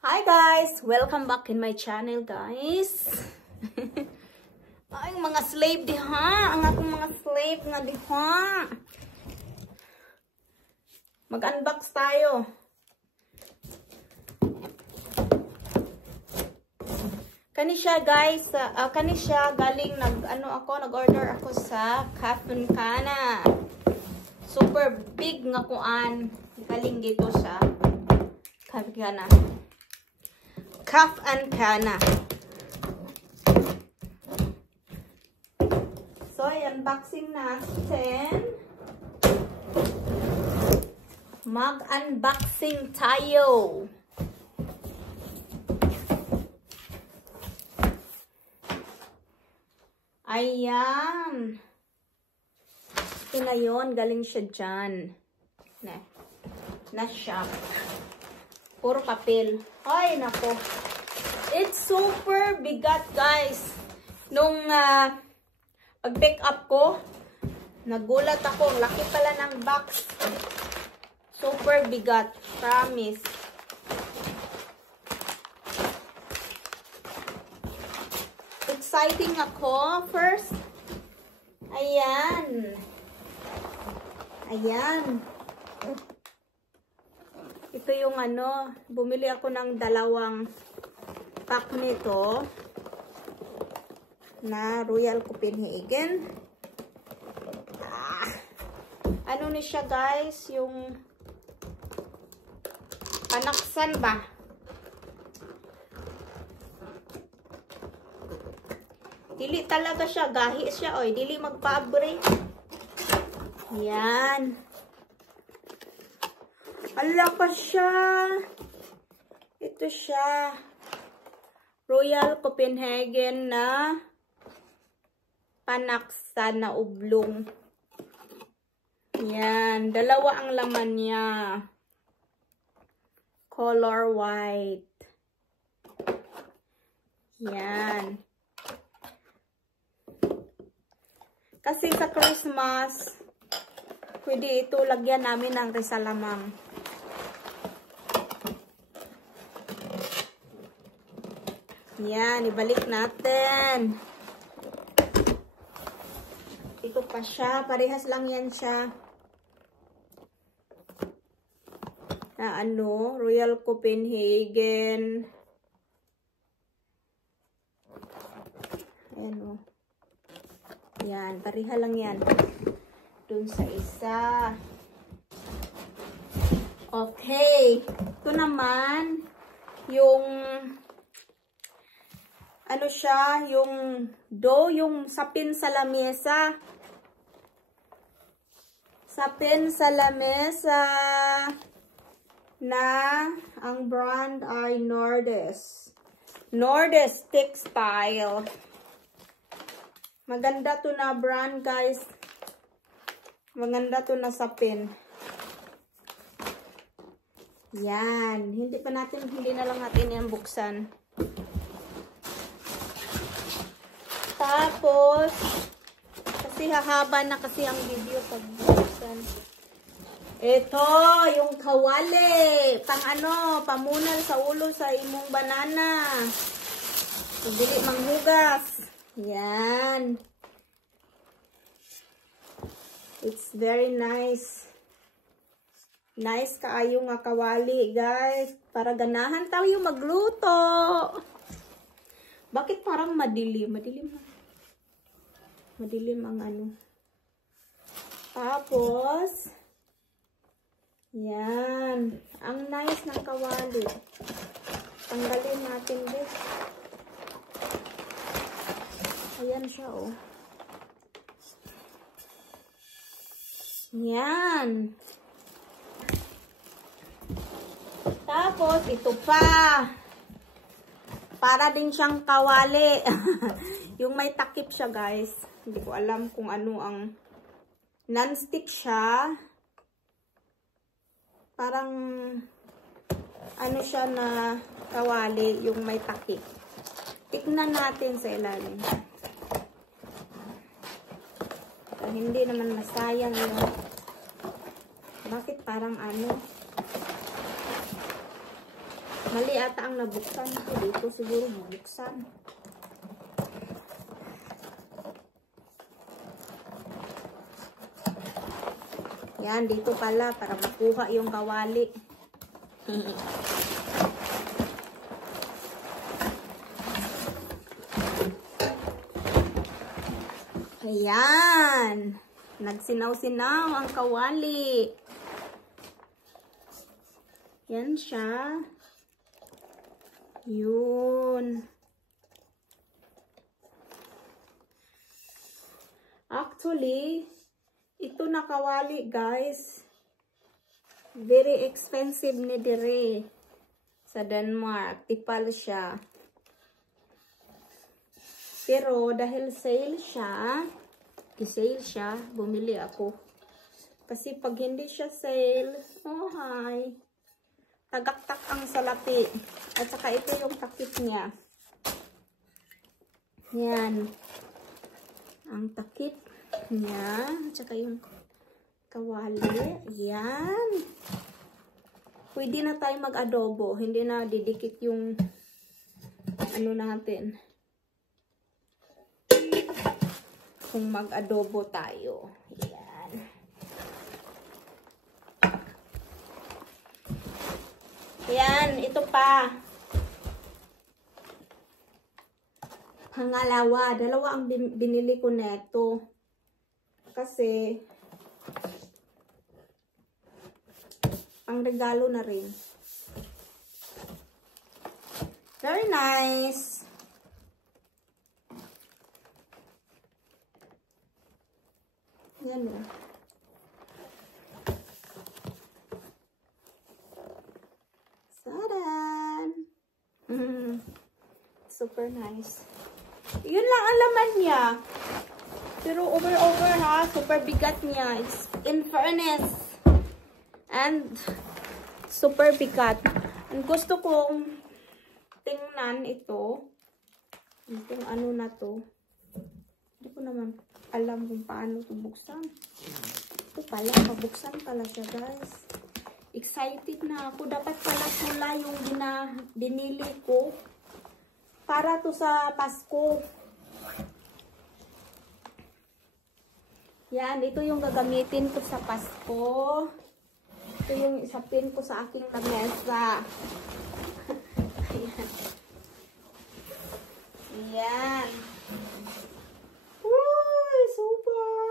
Hi guys! Welcome back in my channel guys. Ay, mga slave diha. Ang akong mga slave nga diha. Mag-unbox tayo. Kani siya guys, kani siya galing nag-order ako sa Cafe Cana. Super big nga kuan. Galing dito sa Cafe Cana. Cafe Cana. So, i-unboxing natin. Mag-unboxing tayo. Ayan. Ito na yun. Galing siya dyan. Na-shop. Puro papel. Ay, nako. It's super bigat, guys. Nung pag-pick up ko, nagulat ako. Laki pala ng box. Super bigat. Promise. Exciting ako. First, ayan. Ayan. Ito yung bumili ako ng dalawang pack nito na Royal Copenhagen. Ano ni siya guys? Yung panaksan ba? Dili talaga siya. Gahi siya. Oy, dili magpabre. Yan. Ala pa siya. Ito siya. Royal Copenhagen na panaksan na ublong. Yan. Dalawa ang laman niya. Color white. Yan. Kasi sa Christmas, pwede ito lagyan namin ng resalamang. Yan, ibalik natin. Ito pa siya. Parehas lang yan siya. Na Royal Copenhagen. Ayan o. Yan, pareha lang yan. Dun sa isa. Okay. Ito naman, yung siya, yung yung sapin sa lamesa. Sapin sa lamesa na ang brand ay Nordes. Nordes Textile. Maganda to na brand guys. Maganda to na sapin. Yan. Hindi na lang natin yan buksan. Tapos, kasi hahaba na kasi ang video pag buksan. Ito, yung kawali. Pamunal sa ulo sa imong banana. Dili manghugas. Yan. It's very nice. Nice kaayo nga kawali, guys. Para ganahan tayo magluto. Bakit parang madilim? Madilim ang Tapos, yan. Ang nice ng kawali. Tanggalin natin this. Ayan siya, oh. Yan. Tapos, ito pa. Para din siyang kawali. Yung may takip siya, guys. Hindi ko alam kung ano ang non-stick siya. Parang siya na kawali, yung may takip. Tignan natin sa ilalim. Hindi naman masayang yun. Bakit parang Mali ata ang nabuksan ko. Dito siguro bubuksan. Yan, dito pala para makuha yung kawali. Ayan. Nagsinaw-sinaw ang kawali. Yan siya. Yun. Actually, ito na kawali, guys. Very expensive ni dire. Sa Denmark. Tipal siya. Pero dahil sale siya, bumili ako. Kasi pag hindi siya sale, oh hi, tagaktak ang salapi. At saka ito yung takip niya. Yan. Ang takip niya. At saka yung kawali. Yan. Pwede na tayo mag-adobo. Hindi na didikit yung ano natin. Kung mag-adobo tayo. Yan. Yan, ito pa. Pangalawa, dalawa ang binili ko neto. Kasi pang regalo na rin. Very nice. Yan o. Saran. Super nice. Yun lang ang laman niya. Pero over ha, super bigat niya. It's in fairness. And super bigat. Ang gusto kong tingnan ito. Itong ano na to. Hindi ko naman alam kung paano ito buksan. Ito pala, pabuksan pala siya, guys. Excited na ako. Dapat pala pula yung binili ko. Para to sa Pasko. Yan, ito yung gagamitin ko sa Pasko. Ito yung isapin ko sa aking lamesa. Ayan. Ayan. Uy, super.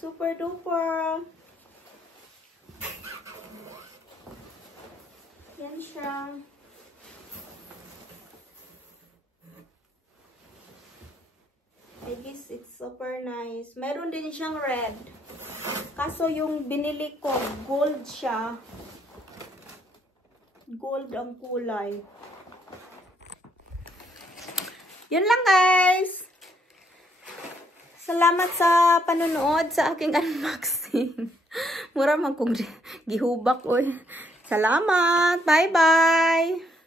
Super duper. Yan siya. I guess it's super nice. Meron din siyang red. Kaso yung binili ko, gold siya. Gold ang kulay. Yun lang, guys. Salamat sa panonood sa aking unboxing. Mura man kong gihubak, oy. Salamat. Bye-bye.